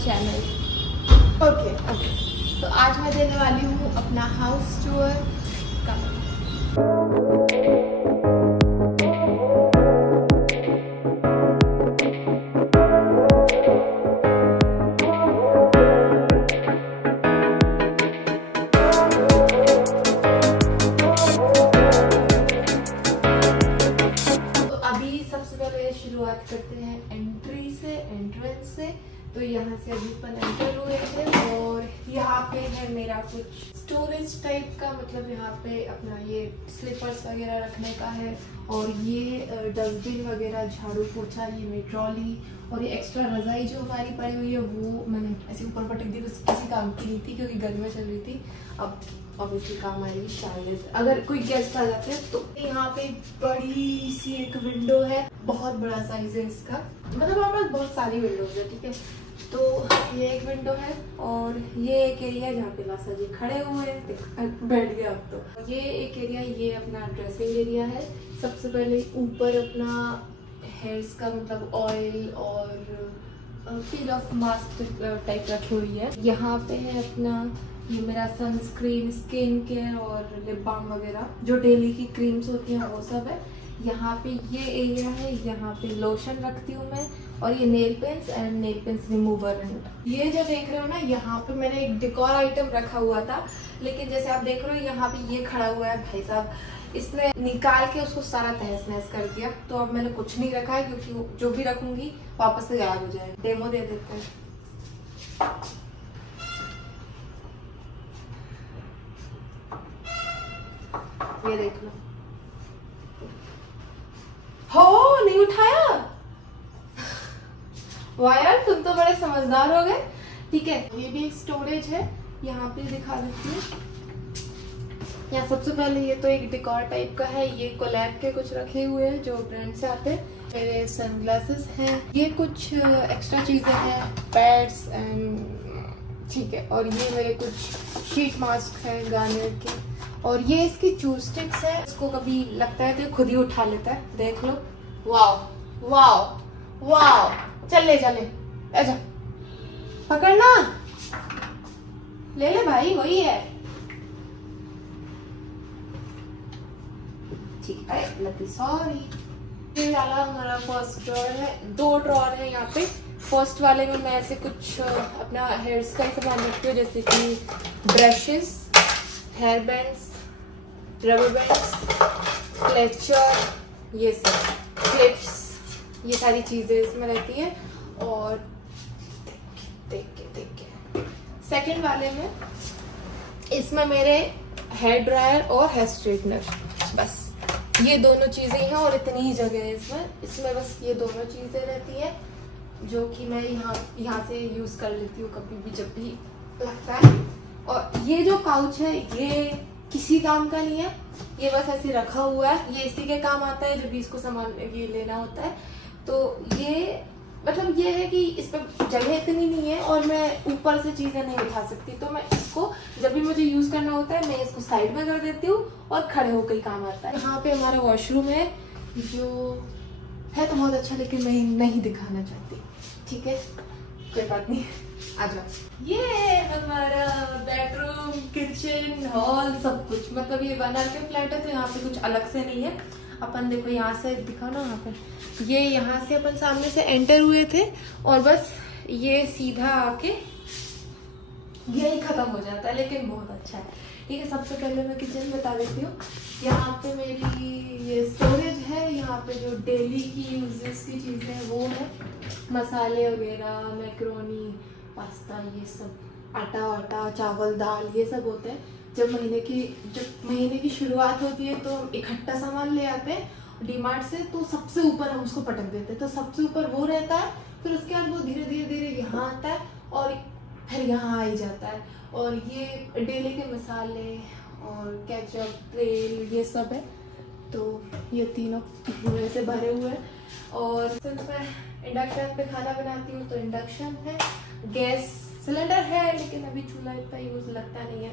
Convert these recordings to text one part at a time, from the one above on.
Channel. Okay तो आज मैं देने वाली हूँ अपना हाउस टूर का। तो अभी सबसे पहले शुरुआत करते हैं एंट्रेंस से। तो यहाँ से अभी अपन एंटर हुए थे और यहाँ पे है मेरा कुछ स्टोरेज टाइप का, मतलब यहाँ पे अपना ये स्लीपर्स वगैरह रखने का है, और ये डस्टबिन वगैरह, झाड़ू पोछा, ये मेरी ट्रॉली, और ये एक्स्ट्रा रजाई जो हमारी पड़ी हुई है वो मैंने ऐसे ऊपर पटक दी, बस किसी काम की नहीं थी क्योंकि गर्मी चल रही थी। अब ऑब्वियसली काम आएगी शायद अगर कोई गेस्ट आ जाते हैं। तो यहाँ पे बड़ी सी एक विंडो है, बहुत बड़ा साइज है इसका, मतलब हमारे पास बहुत सारी विंडोज है, ठीक है। तो ये एक विंडो है और ये एक एरिया जहाँ पे लासा जी खड़े हुए हैं, बैठ गया अब तो। ये एक एरिया, ये अपना ड्रेसिंग एरिया है। सबसे पहले ऊपर अपना हेयर्स का मतलब ऑयल और पील ऑफ मास्क टाइप रखी हुई है। यहाँ पे है अपना ये मेरा सनस्क्रीन, स्किन केयर और लिप बाम वगैरह जो डेली की क्रीम्स होती हैं वो सब है। यहाँ पे ये एरिया है, यहाँ पे लोशन रखती हूँ मैं, और ये nail paints and nail paints remover है। ये जो देख रहे हो ना, यहाँ पे मैंने एक डेकोर आइटम रखा हुआ था, लेकिन जैसे आप देख रहे हो यहाँ पे ये खड़ा हुआ है भाई साहब, इसने निकाल के उसको सारा तहस नहस कर दिया। तो अब मैंने कुछ नहीं रखा है क्योंकि जो भी रखूंगी वापस से गायब हो जाएगा। डेमो दे देते हैं। ये देख लो। हो नहीं उठाया, वाह यार तुम तो बड़े समझदार हो गए। ठीक है, ये भी एक स्टोरेज है, यहाँ पे दिखा देती हूँ। यहाँ सबसे पहले ये तो एक डेकोर टाइप का है, ये कोलैब के कुछ रखे हुए हैं जो ब्रांड से आते हैं। मेरे सनग्लासेस हैं, ये कुछ एक्स्ट्रा चीजें हैं, पैड्स एंड ठीक है। और ये मेरे कुछ शीट मास्क है गार्नियर के, और ये इसकी चू स्टिक्स है। इसको कभी लगता है तो खुद ही उठा लेता है, देख लो। वाव वाव वाव, चल ले चले, ऐसा पकड़ना, ले ले भाई, वही है। ठीक है, लकी सॉरी। ये वाला हमारा फर्स्ट ड्रॉअर है, 2 ड्रॉअर है यहाँ पे। फर्स्ट वाले में मैं ऐसे कुछ अपना हेयर्स का सामान रखती हूँ, जैसे कि brushes, hair bands, rubber bands, clutcher, ये सब क्लिप्स, ये सारी चीजें इसमें रहती हैं। और देख के सेकंड वाले में इसमें मेरे हेयर ड्रायर और हेयर स्ट्रेटनर, बस ये दोनों चीजें हैं, और इतनी ही जगह है इसमें बस ये दोनों चीजें रहती है, जो कि मैं यहाँ से यूज कर लेती हूँ कभी भी जब भी लगता है। और ये जो काउच है ये किसी काम का नहीं है, ये बस ऐसे रखा हुआ है, ये इसी के काम आता है जब भी इसको सामान ये लेना होता है। तो ये मतलब ये है कि इस पर जगह इतनी नहीं है और मैं ऊपर से चीजें नहीं उठा सकती, तो मैं इसको जब भी मुझे यूज करना होता है मैं इसको साइड में कर देती हूँ और खड़े होकर ही काम आता है। यहाँ पे हमारा वॉशरूम है जो है तो बहुत अच्छा, लेकिन मैं नहीं दिखाना चाहती, ठीक है, कोई बात नहीं, आ जाओ। ये हमारा बेडरूम, किचन, हॉल, सब कुछ, मतलब ये 1 के फ्लैट है तो यहाँ पे कुछ अलग से नहीं है। अपन देखो यहाँ से दिखाओ ना, यहाँ पे ये यहाँ से अपन सामने से एंटर हुए थे और बस ये सीधा आके यही खत्म हो जाता है, लेकिन बहुत अच्छा है। ठीक है, सबसे पहले मैं किचन बता देती हूँ। यहाँ पे मेरी ये स्टोरेज है, यहाँ पे जो डेली की यूजेस की चीज़ें हैं वो है, मसाले वगैरह, मैक्रोनी, पास्ता, ये सब, आटा वाटा, चावल, दाल, ये सब होते हैं। जब महीने की शुरुआत होती है तो इकट्ठा सामान ले आते हैं डीमार्ट से, तो सबसे ऊपर हम उसको पटक देते हैं, तो सबसे ऊपर वो रहता है। फिर उसके बाद वो धीरे धीरे यहाँ आता है और फिर यहाँ आ ही जाता है। और ये डेली के मसाले और केचप, तेल, ये सब है, तो ये तीनों पूरे से भरे हुए हैं। और सिर्फ मैं इंडक्शन पे खाना बनाती हूँ तो इंडक्शन है, गैस सिलेंडर है लेकिन अभी चूल्हा इतना यूज लगता नहीं है,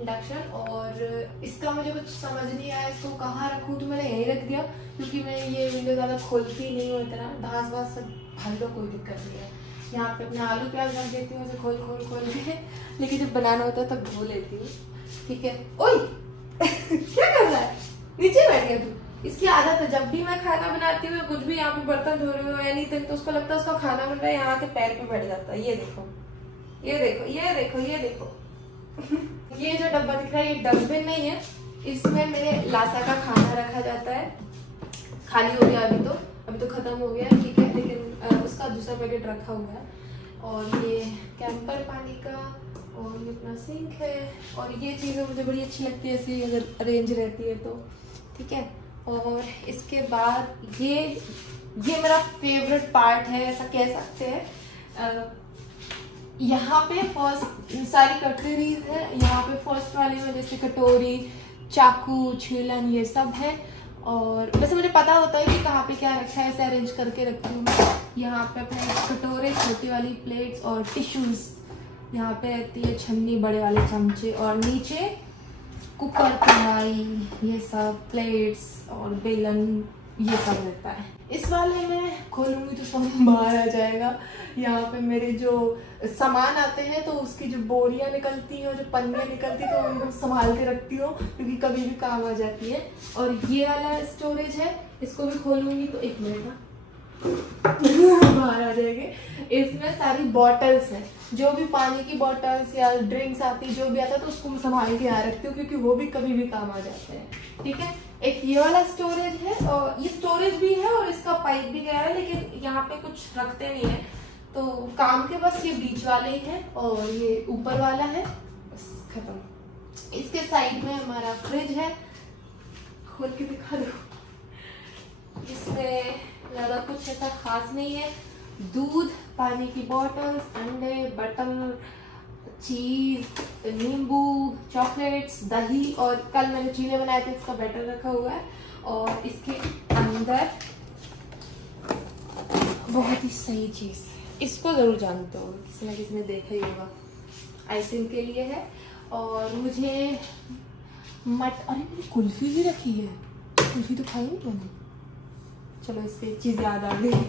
इंडक्शन। और इसका मुझे कुछ समझ नहीं आया इसको कहाँ रखूँ, तो मैंने यहीं रख दिया क्योंकि मैं ये विंडो ज़्यादा खोलती नहीं हूँ, इतना घास वास सब भर दो, कोई दिक्कत नहीं है। यहाँ पे अपने आलू प्याज रख देती हूँ उसे खोल के, लेकिन जब बनाना होता है तब धो लेती हूँ। ठीक है। ओए क्या कर रहा है, नीचे बैठ गया तू। इसकी आदत है, जब भी मैं खाना बनाती हूँ कुछ भी, यहाँ पे बर्तन धो रही हूँ एनीथिंग, तो उसको लगता है उसका खाना बन रहा है, यहाँ के पैर पे बैठ जाता है। ये देखो ये देखो ये देखो ये देखो ये जो डब्बा दिख रहा है ये डस्टबिन नहीं है, इसमें मेरे लासा का खाना रखा जाता है। खाली हो गया अभी तो खत्म हो गया, ठीक है, लेकिन उसका दूसरा पैकेट रखा हुआ है। और ये कैंपर पानी का, और ये अपना सिंक है, और ये चीज़ें मुझे बड़ी अच्छी लगती है ऐसी अगर अरेंज रहती है तो, ठीक है। और इसके बाद ये मेरा फेवरेट पार्ट है, ऐसा कह सकते हैं। यहाँ पे फर्स्ट सारी कटलरीज है, यहाँ पे फर्स्ट वाले में जैसे कटोरी, चाकू, छीलन, ये सब है। और वैसे मुझे पता होता है कि कहाँ पे क्या रखा है, ऐसे अरेंज करके रखती हूँ मैं। यहाँ पे अपने कटोरे, छोटी वाली प्लेट्स और टिश्यूज, यहाँ पे रहती है छन्नी, बड़े वाले चमचे, और नीचे कुकर, कढ़ाई, ये सब प्लेट्स और बेलन, ये सब रहता है। इस वाले में खोलूंगी तो सब बाहर आ जाएगा। यहाँ पे मेरे जो सामान आते हैं तो उसकी जो बोरियां निकलती हैं और जो पन्नियाँ निकलती हैं तो उनको संभाल के रखती हूँ क्योंकि कभी भी काम आ जाती है। और ये वाला स्टोरेज है, इसको भी खोलूंगी तो 1 मिनट बाहर आ जाएंगे। इसमें सारी बॉटल्स हैं, जो भी पानी की बॉटल्स या ड्रिंक्स आती, जो भी आता है तो उसको मैं संभाल के यहाँ रखती हूँ क्योंकि वो भी कभी भी काम आ जाते हैं। ठीक है। एक ये वाला स्टोरेज है, और ये स्टोरेज भी है और इसका पाइप भी गया है, लेकिन यहाँ पे कुछ रखते नहीं है तो काम के बस ये बीच वाले ही है, और ये ऊपर वाला है, बस खत्म। इसके साइड में हमारा फ्रिज है, खोल के दिखा दो। इसमें ज्यादा कुछ ऐसा खास नहीं है, दूध, पानी की बोतल्स, अंडे, बटर, चीज, नींबू, चॉकलेट्स, दही, और कल मैंने चीले बनाए थे इसका बैटर रखा हुआ है। और इसके अंदर बहुत ही सही चीज, इसको जरूर जानते हो, किसी ना किसी ने देखा ही होगा, आइसिंग के लिए है। और मुझे अरे मैंने कुल्फी भी रखी है, कुल्फी तो खाई नहीं मैंने, चलो इससे चीज़ याद आ गई।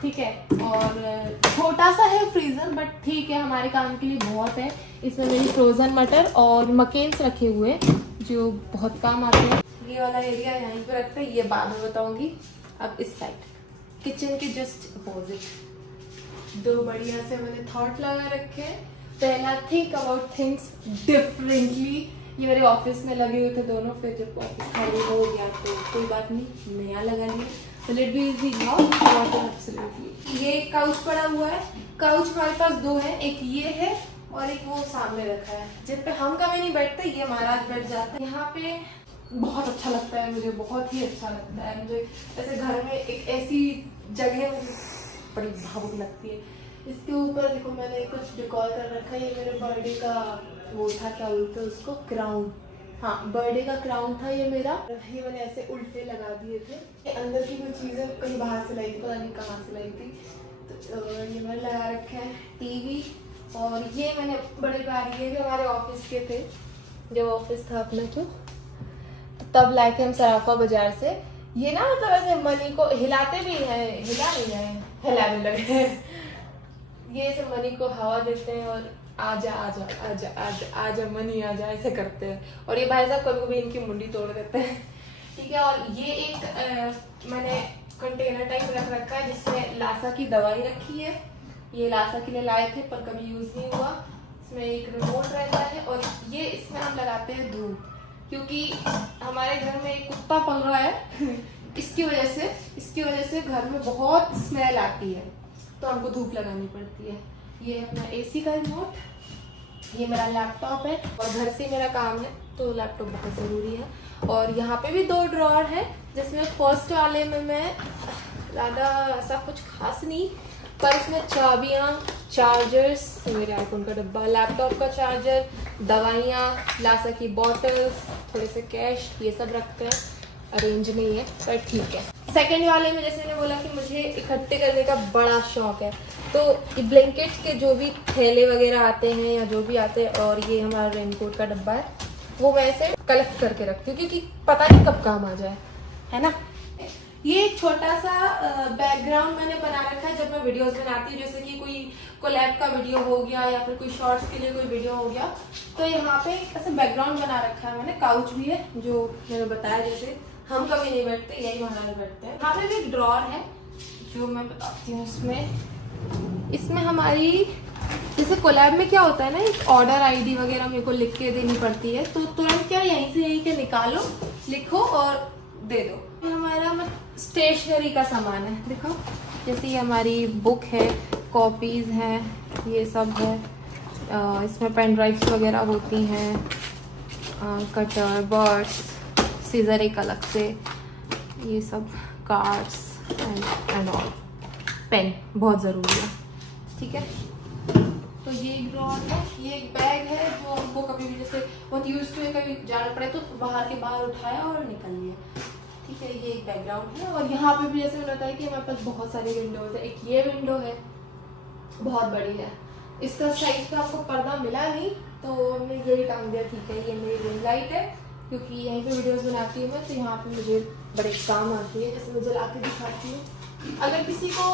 ठीक है। और छोटा सा है फ्रीजर, बट ठीक है, हमारे काम के लिए बहुत है। इसमें मेरी फ्रोजन मटर और मकेन्स रखे हुए हैं जो बहुत काम आते हैं। ये वाला एरिया यहीं पे रखते हैं, ये बाद में बताऊंगी। अब इस साइड किचन के जस्ट अपोजिट 2 बढ़िया से मैंने थॉट लगा रखे हैं। पहला, थिंक अबाउट थिंग्स डिफरेंटली। ये मेरे ऑफिस में लगे हुए थे दोनों, फिर जब ऑफिस खाली हो गया तो कोई बात नहीं, नया लगा लिया। Let be easy now, absolutely. ये काउच पड़ा हुआ है, काउच हमारे पास 2 है, एक ये है और एक वो सामने रखा है, जिस पे हम कभी नहीं बैठते, ये महाराज बैठ जाता है। यहाँ पे बहुत अच्छा लगता है मुझे, बहुत ही अच्छा लगता है मुझे। ऐसे घर में एक ऐसी जगह मुझे बड़ी भावुक लगती है। इसके ऊपर देखो मैंने कुछ डेकोर कर रखा है, ये मेरे बर्थडे का वो था, क्या बोलते हैं उसको, क्राउन। हाँ, बर्थडे का क्राउन था ये मेरा। ये मैंने ऐसे उल्टे लगा दिए थे। ये अंदर की कुछ चीज़ें कहीं बाहर से लाई थी, पता नहीं कहाँ से लाई थी, तो ये मैंने लगा रखा है। टीवी, और ये मैंने बड़े बार, ये भी हमारे ऑफिस के थे, जब ऑफिस था अपना तो तब लाए थे हम सराफा बाजार से। ये ना मतलब ऐसे मनी को हिलाते भी हैं, हिला नहीं रहे हैं, हिलाने लगे हैं। ये ऐसे मनी को हवा देते हैं और आजा आजा आजा आजा आजा मनी आजा, ऐसे करते हैं। और ये भाई साहब कभी कभी इनकी मुंडी तोड़ देते हैं। ठीक है। और ये एक मैंने कंटेनर टाइप रख रखा है जिसमें लासा की दवाई रखी है। ये लासा के लिए लाए थे पर कभी यूज नहीं हुआ। इसमें एक रिमोट रहता है, और ये इसमें हम लगाते हैं धूप, क्योंकि हमारे घर में एक कुत्ता पल रहा है इसकी वजह से घर में बहुत स्मेल आती है, तो हमको धूप लगानी पड़ती है। ये अपना एसी का रिमोट, ये मेरा लैपटॉप है, और घर से मेरा काम है तो लैपटॉप बहुत ज़रूरी है। और यहाँ पे भी 2 ड्रॉअर है, जिसमें फर्स्ट वाले में मैं ज़्यादा ऐसा कुछ खास नहीं, पर इसमें चाबियाँ, चार्जर्स, मेरे आईफोन का डब्बा, लैपटॉप का चार्जर, दवाइयाँ, लासा की बॉटल्स, थोड़े से कैश, ये सब रखते हैं। अरेंज नहीं है पर ठीक है। सेकंड वाले में जैसे मैंने बोला कि मुझे इकट्ठे करने का बड़ा शौक है, तो ब्लैंकेट्स के जो भी थैले वगैरह आते हैं या जो भी आते हैं, और ये हमारा रेनकोट का डब्बा है, वो मैं इसे कलेक्ट करके रखती हूँ क्योंकि पता नहीं कब काम आ जाए, है ना। ये एक छोटा सा बैकग्राउंड मैंने बना रखा है जब मैं वीडियोस बनाती हूँ, जैसे कि कोई कोलैब का वीडियो हो गया या फिर कोई शॉर्ट्स के लिए कोई वीडियो हो गया, तो यहाँ पे ऐसे बैकग्राउंड बना रखा है मैंने। काउच भी है जो मैंने बताया, जैसे हम कभी नहीं बैठते, यही महाराज बैठते हैं। यहाँ पे भी एक ड्रॉर है जो मैं बताती हूँ। इसमें हमारी जैसे कोलैब में क्या होता है ना, एक ऑर्डर आईडी वगैरह मेरे को लिख के देनी पड़ती है, तो तुरंत क्या यहीं से यहीं के निकालो, लिखो और दे दो। ये हमारा स्टेशनरी का सामान है, देखो जैसे ये हमारी बुक है, कॉपीज हैं, ये सब है। इसमें पेन ड्राइव्स वगैरह होती हैं, कटर, बर्ड्स, सीजर एक अलग से, ये सब कार्ड्स एंड ऑल, पेन बहुत ज़रूरी है, ठीक है। तो ये एक ड्रॉर है, ये एक बैग है जो हमको कभी भी जैसे बहुत यूज टू है, कभी जाना पड़े तो बाहर उठाया और निकल लिया, ठीक है। ये एक बैकग्राउंड है, और यहाँ पे भी जैसे मैंने बताया कि हमारे पास बहुत सारी विंडोज है। एक ये विंडो है, बहुत बड़ी है, इसका साइज का आपको पर्दा मिला नहीं तो हमने यही टांग दिया, ठीक है। ये मेरी रिंग लाइट है क्योंकि यहीं पे वीडियोस बनाती हूँ मैं, तो यहाँ पे मुझे बड़े काम आती है, जैसे मैं जला के दिखाती हूँ। अगर किसी को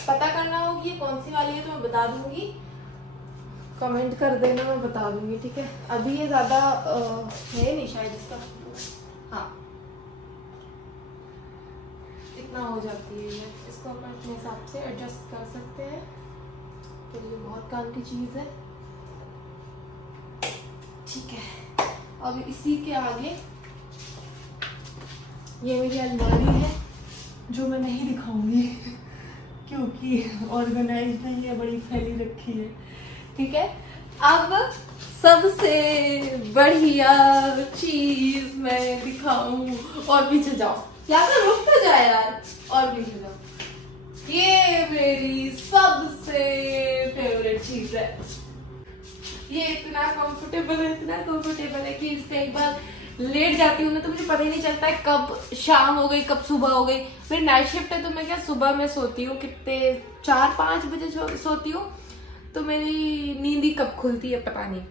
पता करना हो कि ये कौन सी वाली है तो मैं बता दूंगी, कमेंट कर देना, मैं बता दूंगी, ठीक है। अभी ये ज़्यादा है नहीं शायद इसका, हाँ इतना हो जाती है ये, इसको हम अपने हिसाब से एडजस्ट कर सकते हैं, तो ये बहुत काम की चीज़ है, ठीक है। अब इसी के आगे ये मेरी अलमारी है जो मैं नहीं दिखाऊंगी क्योंकि ऑर्गेनाइज नहीं है, बड़ी फैली रखी है, ठीक है। अब सबसे बढ़िया चीज मैं दिखाऊं, और पीछे जाओ, यहाँ पे रुक तो जाए यार, और पीछे जाओ। ये मेरी सबसे फेवरेट चीज है, ये इतना कंफर्टेबल है कि इस पे एक बार लेट जाती हूँ ना तो मुझे पता ही नहीं चलता है कब शाम हो गई कब सुबह हो गई। मेरी नाइट शिफ्ट है तो मैं क्या सुबह में सोती हूँ, कितने 4-5 बजे सोती हूँ, तो मेरी नींद ही कब खुलती है पता नहीं,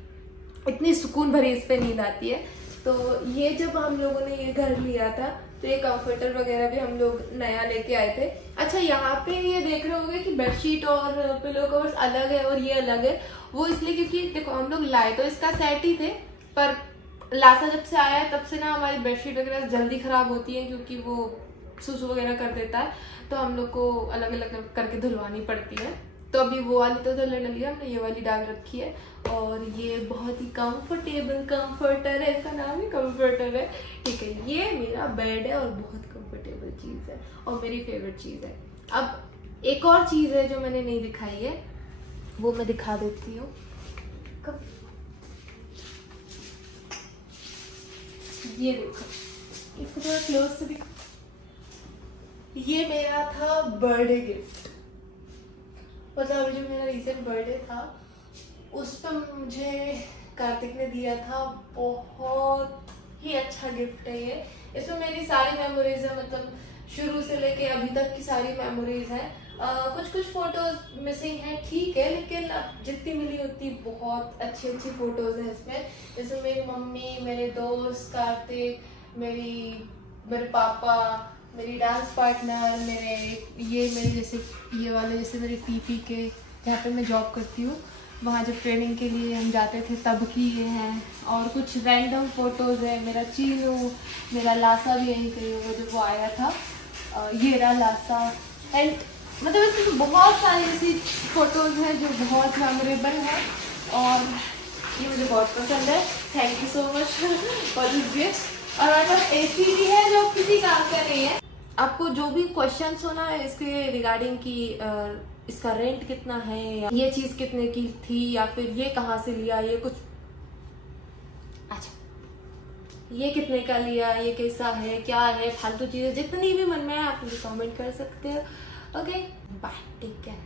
इतनी सुकून भरी इस पे नींद आती है। तो ये जब हम लोगों ने ये घर लिया था तो ये कंफर्टर वगैरह भी हम लोग नया लेके आए थे। अच्छा यहाँ पे ये देख रहे होंगे कि बेडशीट और पिलो कवर्स अलग है और ये अलग है, वो इसलिए क्योंकि देखो हम लोग लाए तो इसका सेट ही थे, पर लासा जब से आया है तब से ना हमारी बेडशीट वगैरह जल्दी खराब होती है क्योंकि वो सुसु वगैरह कर देता है, तो हम लोग को अलग अलग करके धुलवानी पड़ती है। तो अभी वो वाली तो धुलने लगी है, हमने ये वाली डाल रखी है, और ये बहुत ही कंफर्टेबल कंफर्टर है, इसका नाम ही कंफर्टर है, ठीक है। ये मेरा बेड है और बहुत कंफर्टेबल चीज़ है और मेरी फेवरेट चीज़ है। अब एक और चीज़ है जो मैंने नहीं दिखाई है, वो मैं दिखा देती हूँ। ये देखो, इसको थोड़ा क्लोज से दिखा, ये मेरा था बर्थडे गिफ्ट, मतलब जो मेरा रिसेंट बर्थडे था उस पर मुझे कार्तिक ने दिया था, बहुत ही अच्छा गिफ्ट है ये। इसमें मेरी सारी मेमोरीज है, मतलब शुरू से लेके अभी तक की सारी मेमोरीज हैं। कुछ फोटोज मिसिंग हैं, ठीक है, लेकिन जितनी मिली उतनी बहुत अच्छी फोटोज हैं इसमें। जैसे मेरी मम्मी, मेरे दोस्त कार्तिक, मेरे पापा, मेरी डांस पार्टनर, मेरे जैसे ये वाले जैसे मेरे पीपी के जहाँ पे मैं जॉब करती हूँ वहाँ जब ट्रेनिंग के लिए हम जाते थे तब की ये हैं, और कुछ रैंडम फोटोज़ है। मेरा चीनू, मेरा लासा भी यहीं कहीं होगा जब वो आया था, ये रहा लासा, एंड मतलब इसमें बहुत सारी ऐसी फोटोज़ हैं जो बहुत मेमोरेबल है और ये मुझे बहुत पसंद है। Thank you so much for this gift. और हमारे पास AC भी है जो किसी काम का नहीं है। आपको जो भी क्वेश्चंस होना है इसके रिगार्डिंग की इसका रेंट कितना है, या ये चीज कितने की थी, या फिर ये कहाँ से लिया, ये कुछ अच्छा ये कितने का लिया, ये कैसा है, क्या है, फालतू चीजें जितनी भी मन में है आप मुझे कमेंट कर सकते हो। Okay bye, take care.